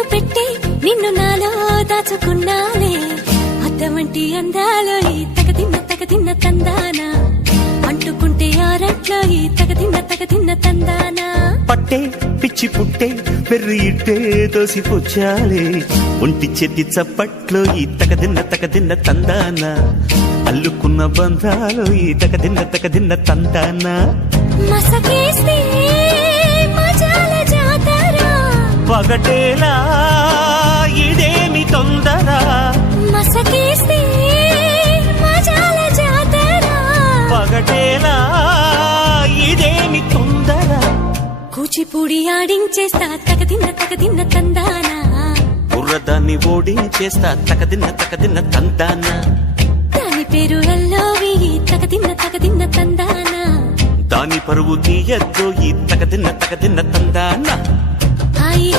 కన్ను పెట్టి నిన్ను నాలో దాచుకున్నాలే అద్దమంటి అందాలో ఈ తగదిన్న తందానా అంటుకుంటే ఆరట్లో ఈ తగదిన్న తందానా పట్టే పిచ్చి పుట్టే పెర్రి ఇట్టే దోసిపుచ్చాలే ఒంటి చేతి చప్పట్లో ఈ తగదిన్న తందానా అల్లుకున్న బంధాలు ఈ తగదిన్న తందానా మసకేస్తే మజాల జాతర పగటేలా ఇదేమి తొందర మసకేస్తే మజాల జాతర పగటేలా ఇదేమి తొందర కూచిపూడి ఆడించేస్తా తగదిన్న తందానా బుర్రదాన్ని ఓడించేస్తా తగదిన్న తందానా దాని పేరు ఎల్లోవి తగదిన్న తందానా దాని పరువు తీయద్దు ఈ తగదిన్న తందానా